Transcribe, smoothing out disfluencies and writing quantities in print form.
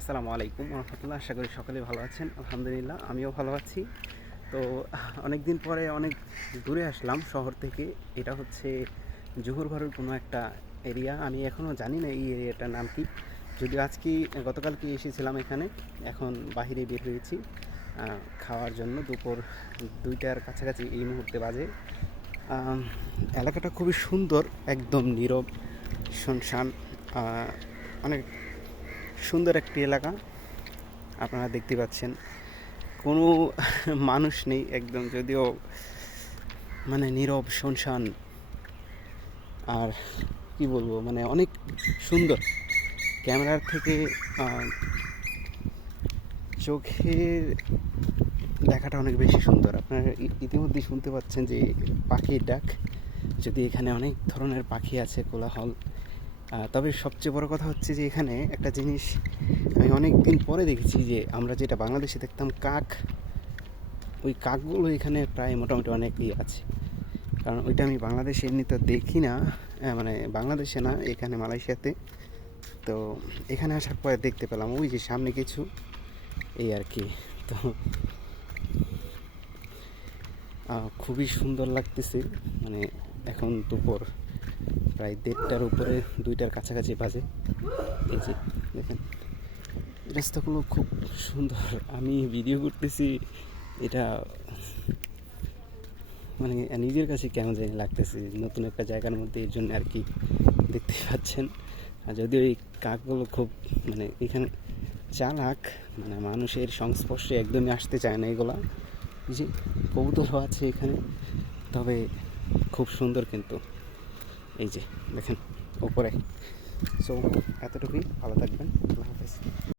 আসসালামু আলাইকুম রহমতুল্লাহ। আশা করি সকলে ভালো আছেন। আলহামদুলিল্লাহ আমিও ভালো আছি। তো অনেক দিন পরে অনেক দূরে আসলাম শহর থেকে। এটা হচ্ছে জোহরবারুর কোনো একটা এরিয়া। আমি এখনও জানি না এই এরিয়াটার নাম কি। যদিও গতকালকে এসেছিলাম এখানে। এখন বাহিরে বের হয়েছি খাওয়ার জন্য। দুপুর 2টার কাছাকাছি এই মুহূর্তে বাজে। এলাকাটা খুবই সুন্দর, একদম নীরব, শুনশান, অনেক সুন্দর একটি এলাকা। আপনারা দেখতে পাচ্ছেন কোনো মানুষ নেই একদম, যদিও মানে নীরব শুনশান। আর কি বলবো, মানে অনেক সুন্দর। ক্যামেরার থেকে চোখের দেখাটা অনেক বেশি সুন্দর। আপনারা ইতিমধ্যেই শুনতে পাচ্ছেন যে পাখির ডাক। যদি এখানে অনেক ধরনের পাখি আছে, কোলাহল। তবে সবচেয়ে বড় কথা হচ্ছে যে এখানে একটা জিনিস আমি অনেক দিন পরে দেখেছি, যে আমরা যেটা বাংলাদেশে দেখতাম কাক, ওই কাকগুলো এখানে প্রায় মোটামুটি অনেকই আছে। কারণ ওইটা আমি বাংলাদেশে এমনিতে দেখি না, মানে বাংলাদেশে না, এখানে মালয়েশিয়াতে। তো এখানে আসার পরে দেখতে পেলাম ওই যে সামনে কিছু, এই আর কি। তো খুবই সুন্দর লাগতেছে। মানে এখন দুপুর প্রায় 1:30টার উপরে, 2টার কাছাকাছি বাজে। এই যে দেখেন রাস্তাগুলো খুব সুন্দর। আমি ভিডিও করতেছি, এটা মানে নিজের কাছে কেমন জানি লাগতেছে, নতুন একটা জায়গার মধ্যে, এর জন্য আর কি। দেখতে পাচ্ছেন। আর যদিও এই কাকগুলো খুব মানে এখানে চালাক, মানে মানুষের সংস্পর্শে একদমই আসতে চায় না এগুলা। যে কবুতরও আছে এখানে, তবে খুব সুন্দর কিন্তু। এই যে দেখেন উপরে। সো এতটুকুই, ভালো থাকবেন, আল্লাহ হাফেজ।